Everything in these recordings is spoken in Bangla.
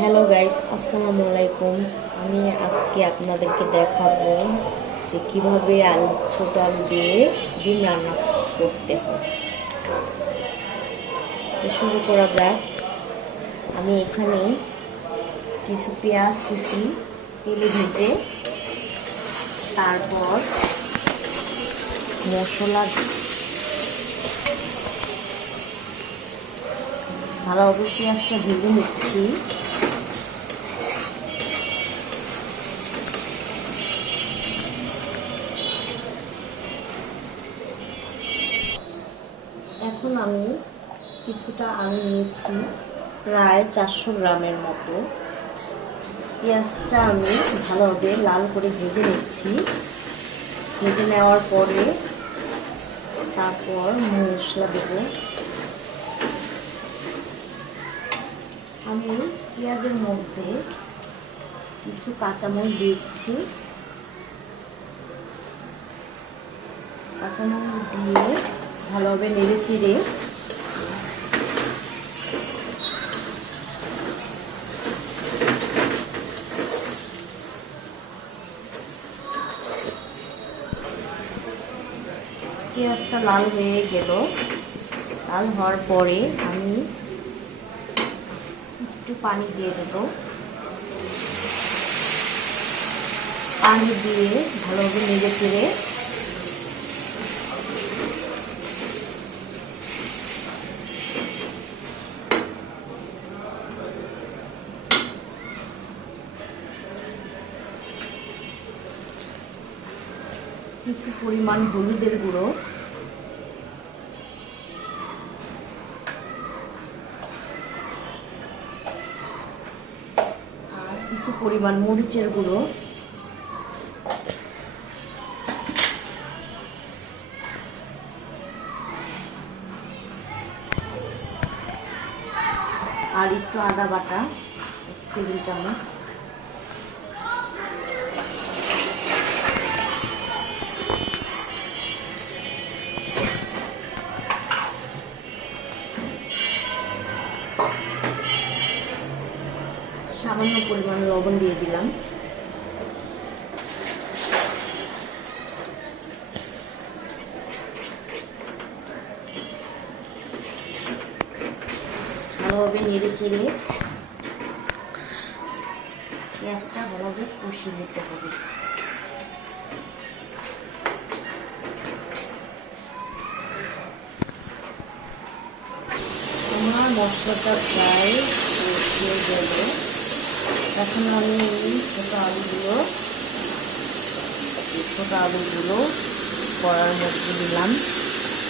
হ্যালো গাইস, আসসালামু আলাইকুম। আমি আজকে আপনাদেরকে দেখাবো যে কিভাবে ছোট আলু দিয়ে ডিম রান্না করতে হয়। তো শুরু করা যাক। আমি এখানে কিছু পেঁয়াজ কুচি তেলে ভেজে তারপর মশলা ভালোভাবে পেঁয়াজটা ভেজে নিচ্ছি। এখন আমি কিছুটা আলু নিয়েছি, প্রায় 400 গ্রামের মতো। পেঁয়াজটা আমি ভালোভাবে লাল করে ভেজে নিচ্ছি। ভেজে নেওয়ার পরে তারপর মশলা দেব। আমি পেঁয়াজের মধ্যে কিছু কাঁচামরিচ দিচ্ছি। কাঁচামরিচ দিয়ে ভালোভাবে নেড়ে চিড়ে পেঁয়াজটা লাল হয়ে গেল। লাল হওয়ার পরে আমি একটু পানি দিয়ে দেব। পানি দিয়ে ভালোভাবে নেড়ে চেড়ে কিছু পরিমাণ হলুদের গুঁড়ো, আর কিছু পরিমাণ মরিচের গুঁড়ো, আর একটু আদা বাটা 1 টেবিল চামচ। সামান্য পরিমাণ লবণ দিয়ে দিলাম। ভালোভাবে নেড়ে চেড়ে পেঁয়াজটা ভালোভাবে কষিয়ে নিতে হবে। আমার মশলাটা প্রায় কষিয়ে গেল। এখন আমি ছোট আলুগুলো কড়ার মধ্যে দিলাম,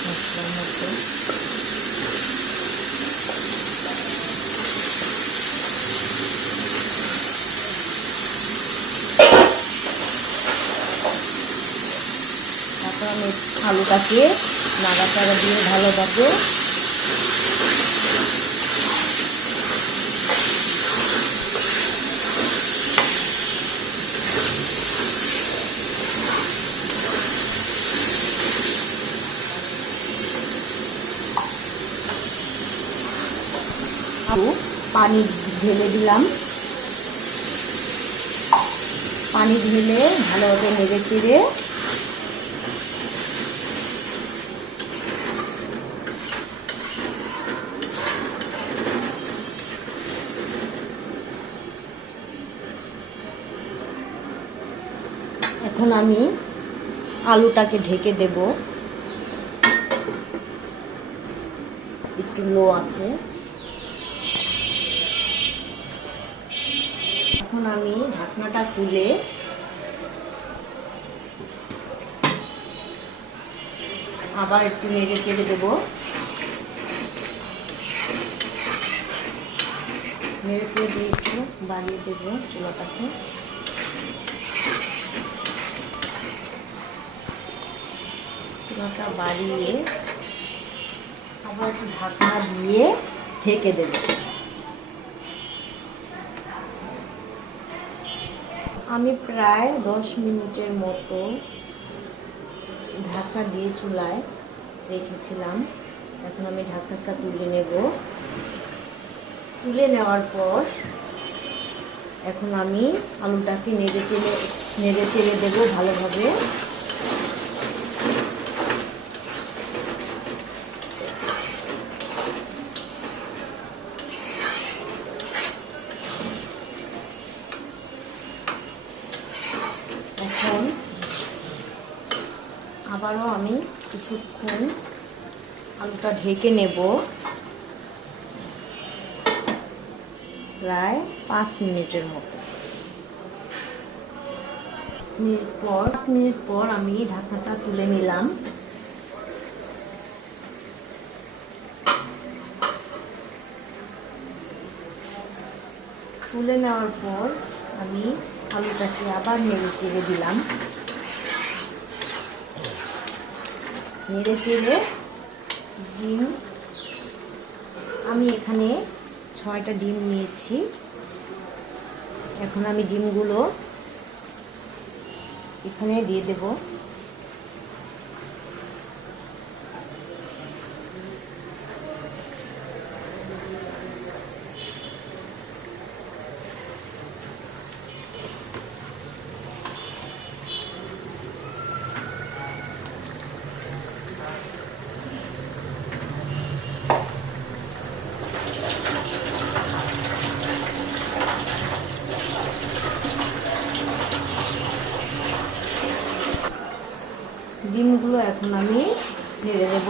মশলার মধ্যে। তারপর আমি আলুটাকে নাড়াচাড়া দিয়ে ভালোভাবে পানি ঢেলে দিলাম। পানি ঢেলে ভালোভাবে নেড়ে চেড়ে এখন আমি আলুটাকে ঢেকে দেব, একটু লো আছে। এখন আমি ঢাকনাটা খুলে আবার একটু নেড়ে চেড়ে দেবো। নেড়ে চেড়ে দিয়ে একটু বাড়িয়ে দেবো চুলাটাকে। চুলাটা বাড়িয়ে আবার একটু ঢাকনা দিয়ে ঢেকে দেবো। আমি প্রায় 10 মিনিটের মতো ঢাকা দিয়ে চুলায় রেখেছিলাম। এখন আমি ঢাকনাটা তুলে নেব। তুলে নেওয়ার পর এখন আমি আলুটাকে নেড়ে চেড়ে দেবো ভালোভাবে। এখন আবারও আমি কিছুক্ষণ আলুটা ঢেকে নেব, প্রায় 5 মিনিটের মতো। 5 মিনিট পর আমি ঢাকনাটা তুলে নিলাম। তুলে নেওয়ার পর আমি আলুটাকে আবার নেড়ে চেড়ে দিলাম। নেড়ে চেড়ে ডিম, আমি এখানে 6টা ডিম নিয়েছি। এখন আমি ডিমগুলো এখানে দিয়ে দেব। ডিমগুলো এখন আমি নেড়ে দেব।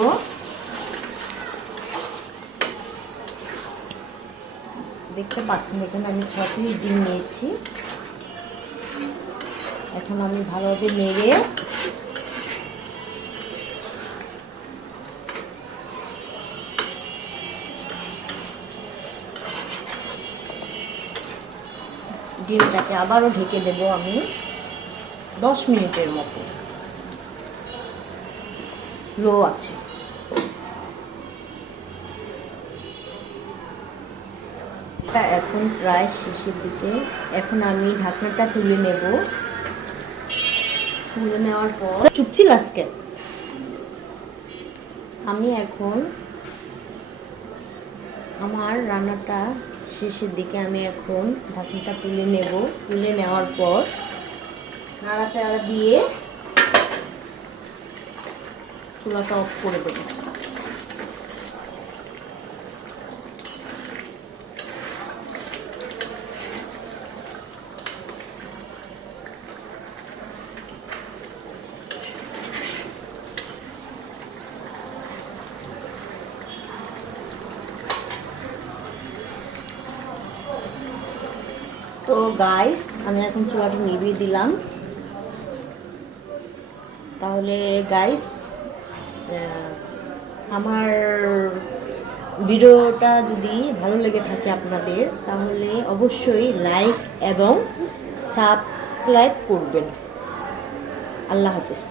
দেখতে পাচ্ছেন এখানে আমি 6 পিস ডিম নিয়েছি। এখন আমি ভালোভাবে নেড়ে ডিমটাকে আবারও ঢেকে দেব আমি 10 মিনিটের মতো, লো আছে। এখন প্রায় শেষের দিকে। এখন আমি ঢাকনাটা তুলে নেব। তুলে নেওয়ার পর চুপচিল আজকে আমি এখন আমার রান্নাটা শেষের দিকে। আমি এখন ঢাকনাটা তুলে নেব। তুলে নেওয়ার পর নাড়াচাড়া দিয়ে চুলাটা অফ করে দেব। তো গাইস, আমি এখন চুলাটা নিভিয়ে দিলাম। তাহলে গাইস, আমার ভিডিওটা যদি ভালো লেগে থাকে আপনাদের, তাহলে অবশ্যই লাইক এবং সাবস্ক্রাইব করবেন। আল্লাহ হাফেজ।